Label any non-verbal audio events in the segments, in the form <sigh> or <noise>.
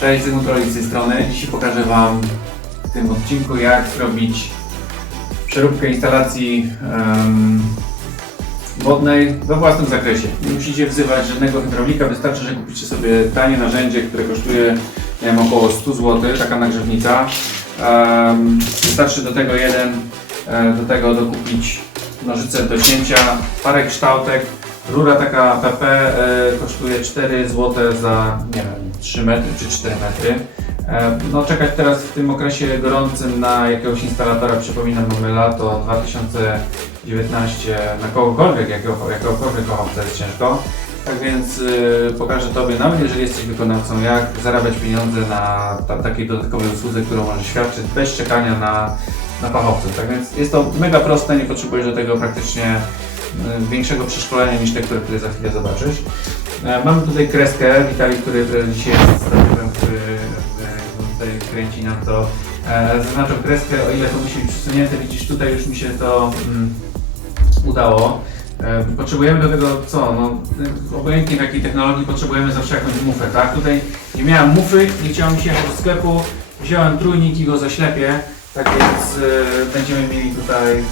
Cześć, Zygmunt Rolik z tej strony. Dzisiaj pokażę Wam w tym odcinku, jak zrobić przeróbkę instalacji em, wodnej we własnym zakresie. Nie musicie wzywać żadnego hydraulika, wystarczy, że kupicie sobie tanie narzędzie, które kosztuje wiem, około 100 zł, taka nagrzewnica. Em, wystarczy do tego jeden, e, do tego dokupić nożyce do cięcia, parę kształtek, Rura taka PP e, kosztuje 4 zł za nie wiem, 3 metry czy 4 metry. E, no czekać teraz w tym okresie gorącym na jakiegoś instalatora, przypominam mamy lato 2019, na kogokolwiek, jakiego, jakiegokolwiek kochowca jest ciężko. Tak więc y, pokażę Tobie, nawet jeżeli jesteś wykonawcą, jak zarabiać pieniądze na ta, takiej dodatkowej usłudze, którą możesz świadczyć bez czekania na, na fachowców. Tak więc jest to mega proste, nie potrzebujesz do tego praktycznie większego przeszkolenia niż te, które, które za chwilę zobaczysz. E, Mamy tutaj kreskę Witali, który który dzisiaj jest statywem, który e, tutaj kręci nam to. E, Zaznaczam kreskę, o ile to musi być przesunięte. Widzisz, tutaj już mi się to mm, udało. E, Potrzebujemy do tego co? No, e, obojętnie w jakiej technologii potrzebujemy zawsze jakąś mufę, tak? Tutaj nie miałem mufy, nie chciałem się jechać do sklepu, wziąłem trójnik i go zaślepię, tak więc e, będziemy mieli tutaj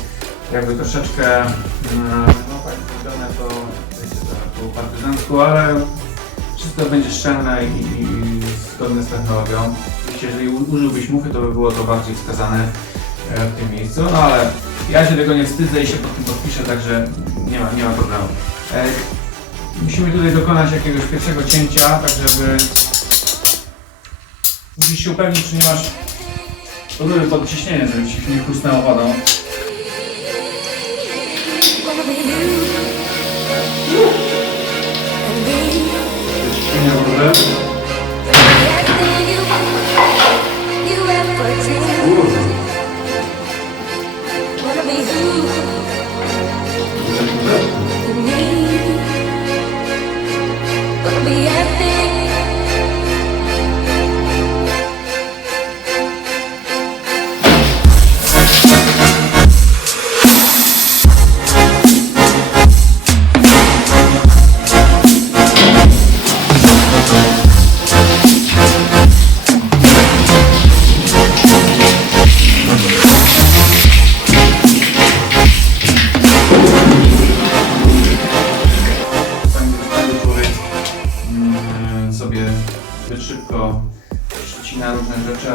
jakby troszeczkę, mm, no tak zrobione to, wiecie, to po partyzancku, ale wszystko będzie szczelne i, i i zgodne z technologią. Oczywiście jeżeli użyłbyś mufy, to by było to bardziej wskazane e, w tym miejscu, no ale ja się tego nie wstydzę i się pod tym podpiszę, także nie ma, nie ma problemu. E, musimy tutaj dokonać jakiegoś pierwszego cięcia, tak żeby musisz się upewnić, czy nie masz rury pod ciśnieniem, żeby ci nie chłysnęło wodą. Ciśnienie rury.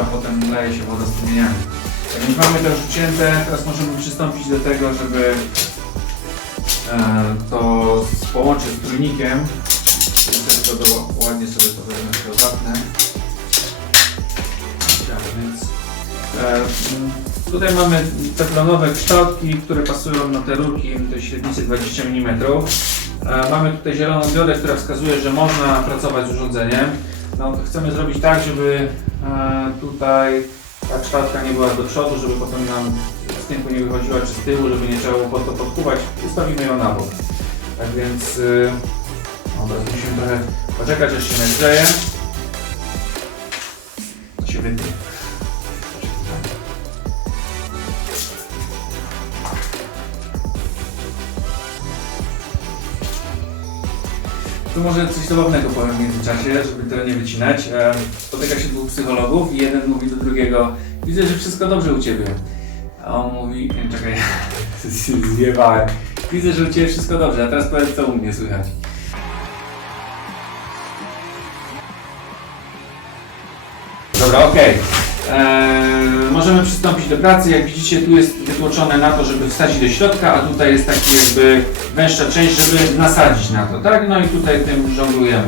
A potem leje się woda strumieniami. Jak już mamy to już ucięte, teraz możemy przystąpić do tego, żeby e, to połączyć z trójnikiem. Niestety to było, ładnie sobie to wezmę, się. Tak, więc e, tutaj mamy teflonowe kształtki, które pasują na te rurki tej średnicy 20 mm. Mamy tutaj zieloną diodę, która wskazuje, że można pracować z urządzeniem. No, chcemy zrobić tak, żeby e, tutaj ta kształtka nie była do przodu, żeby potem nam z tynku nie wychodziła, czy z tyłu, żeby nie trzeba było pod to podkuwać. Ustawimy ją na bok. Tak więc dobra, musimy trochę poczekać, aż się nagrzeje. To się wytnie. Tu może coś zabawnego powiem w międzyczasie, żeby tego nie wycinać. E, Spotyka się dwóch psychologów i jeden mówi do drugiego Widzę, że wszystko dobrze u Ciebie. A on mówi, czekaj, <laughs> zjebałem. Widzę, że u Ciebie wszystko dobrze, a teraz powiedz co u mnie słychać. Dobra, okej. Eee, możemy przystąpić do pracy. Jak widzicie, tu jest wytłoczone na to, żeby wsadzić do środka, a tutaj jest taki jakby węższa część, żeby nasadzić na to, tak? No i tutaj tym żonglujemy.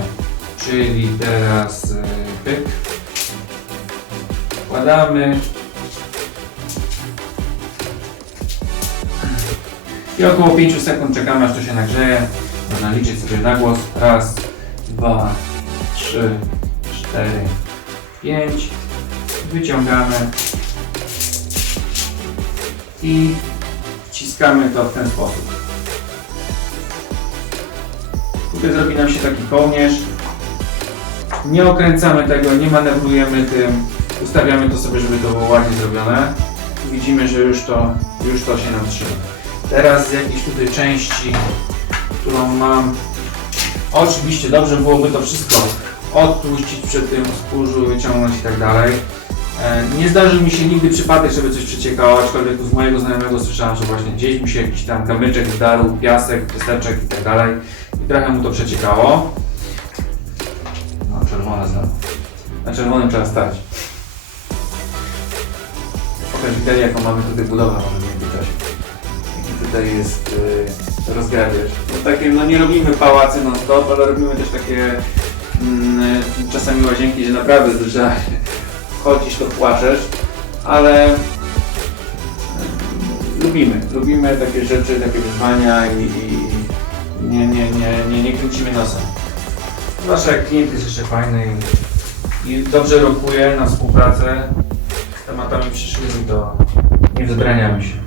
Czyli teraz yy, pyk. Wkładamy. I około 5 sekund czekamy, aż to się nagrzeje. Można liczyć sobie na głos. Raz, dwa, trzy, cztery, pięć. Wyciągamy i wciskamy to w ten sposób. Tutaj zrobi nam się taki kołnierz. Nie okręcamy tego, nie manewrujemy tym. Ustawiamy to sobie, żeby to było ładnie zrobione. Widzimy, że już to, już to się nam trzyma. Teraz z jakiejś tutaj części, którą mam, oczywiście dobrze byłoby to wszystko odtłuścić przed tym skórzu, wyciągnąć i tak dalej. E, Nie zdarzył mi się nigdy przypadek, żeby coś przeciekało, aczkolwiek z mojego znajomego słyszałem, że właśnie gdzieś mu się jakiś tam kamyczek zdarł, piasek, piaseczek i tak dalej i trochę mu to przeciekało. No czerwone znowu. Na czerwonym trzeba stać. Pokaż widać jaką mamy tutaj budowę może w międzyczasie. Jaki tutaj jest yy. No takie, no nie robimy pałacy non stop, ale robimy też takie mm, czasami łazienki, gdzie naprawdę to trzeba wchodzisz, to płaczesz, ale mm, lubimy, lubimy takie rzeczy, takie wyzwania i, i nie, nie, nie, nie, nie kręcimy nosem. Jak klient jest jeszcze fajny i, i dobrze rokuje na współpracę z tematami przyszłymi, to nie wzbraniamy się.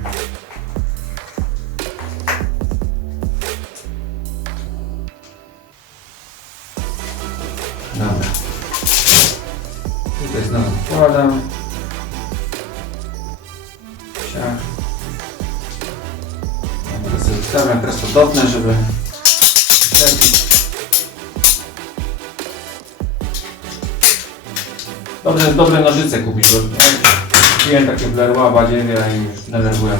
Tutaj znowu wkładam. Siak. Dobra, sobie ustawiam, teraz dotnę, żeby przyczepić. Dobrze, dobre nożyce kupić, bo kupiłem takie w Leroy, Badziewia i już denerwują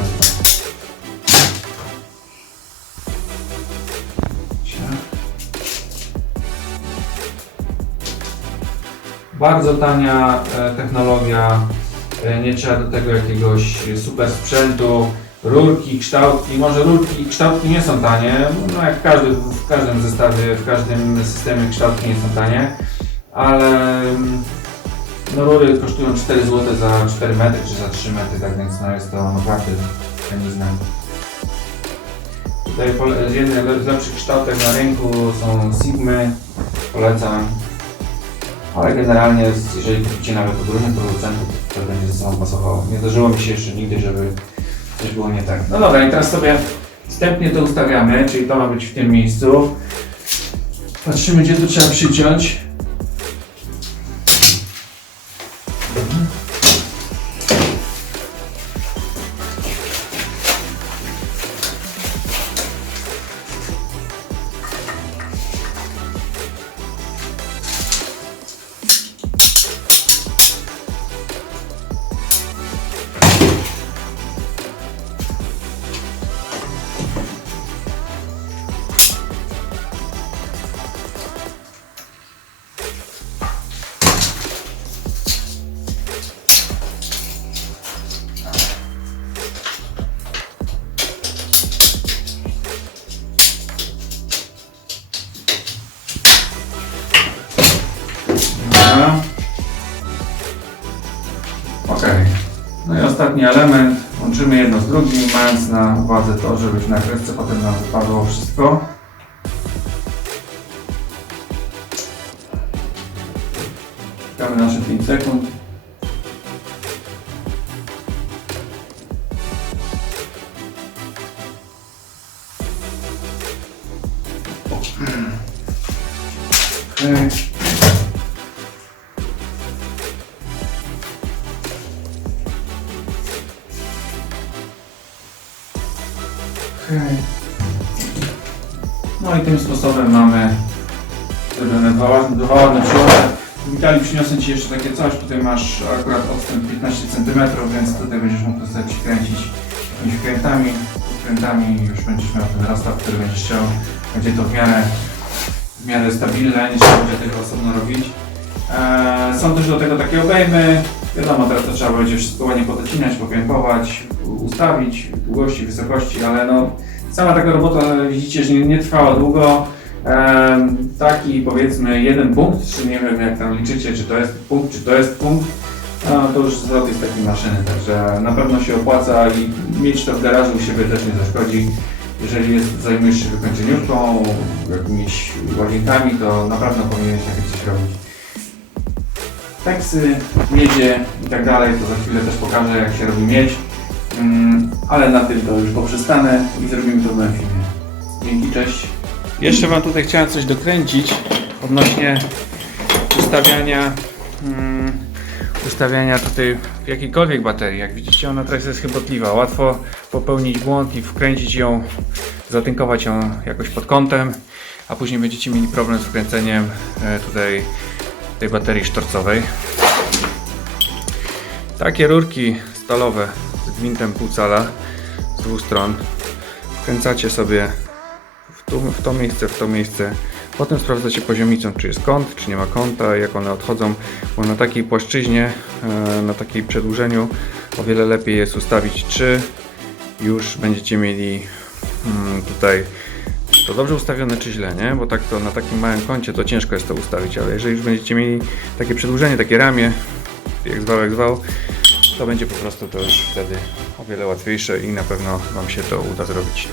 Bardzo tania e, technologia, e, nie trzeba do tego jakiegoś super sprzętu, rurki, kształtki, może rurki i kształtki nie są tanie, no jak w każdym, w każdym zestawie, w każdym systemie kształtki nie są tanie, ale mm, no rury kosztują 4 zł za 4 metry czy za 3 metry, tak więc no jest to naprawdę tanizna. Tutaj jedne z lepszych kształtek na rynku są Sigmy, polecam. Ale generalnie, jest- jeżeli kupicie nawet od różnych producentów, to będzie ze sobą pasowało. Nie zdarzyło mi się jeszcze nigdy, żeby coś było nie tak. No dobra, i teraz sobie wstępnie to ustawiamy, czyli to ma być w tym miejscu. Patrzymy, gdzie tu trzeba przyciąć. Ostatni element. Łączymy jedno z drugim, mając na uwadze to, żeby w nakrywce potem nam wypadło wszystko. Czekamy nasze 5 sekund. Okay. No i tym sposobem mamy zrobione dwa dwa ładne przełony. Witali, przyniosę Ci jeszcze takie coś. Tutaj masz akurat odstęp 15 cm, więc tutaj będziesz mógł sobie kręcić jakimiś krętami. Krętami już będziesz miał ten rozstaw, który będziesz chciał. Będzie to w miarę, w miarę stabilne, nie trzeba będzie tego osobno robić. Eee, są też do tego takie obejmy. Wiadomo, teraz to trzeba będzie wszystko ładnie podocinać, pokrępować, u- ustawić długości, wysokości, ale no sama taka robota widzicie, że nie, nie trwała długo. Em, taki powiedzmy jeden punkt, czy nie wiem jak tam liczycie, czy to jest punkt, czy to jest punkt, no, to już zwrot jest takiej maszyny, także na pewno się opłaca i mieć to w garażu u siebie też nie zaszkodzi. Jeżeli jest, zajmujesz się wykończeniówką, jakimiś łazienkami, to na pewno powinieneś takie coś robić teksty, miedzie i tak dalej, to za chwilę też pokażę jak się robi miedź. Mm, ale na tym to już poprzestanę i zrobimy to w nowym filmie. Dzięki, cześć. Jeszcze Wam tutaj chciałem coś dokręcić odnośnie ustawiania mm, ustawiania tutaj jakiejkolwiek baterii. Jak widzicie ona teraz jest chybotliwa. Łatwo popełnić błąd i wkręcić ją, zatynkować ją jakoś pod kątem, a później będziecie mieli problem z wkręceniem e, tutaj tej baterii sztorcowej. Takie rurki stalowe z gwintem pół cala z dwóch stron. Wkręcacie sobie w, tu, w to miejsce, w to miejsce. Potem sprawdzacie poziomicą, czy jest kąt, czy nie ma kąta, jak one odchodzą, bo na takiej płaszczyźnie, e, na takiej przedłużeniu o wiele lepiej jest ustawić, czy już będziecie mieli mm, tutaj to dobrze ustawione, czy źle, nie? Bo tak to na takim małym kącie to ciężko jest to ustawić, ale jeżeli już będziecie mieli takie przedłużenie, takie ramię, jak zwał, jak zwał, to będzie po prostu to już wtedy o wiele łatwiejsze i na pewno Wam się to uda zrobić.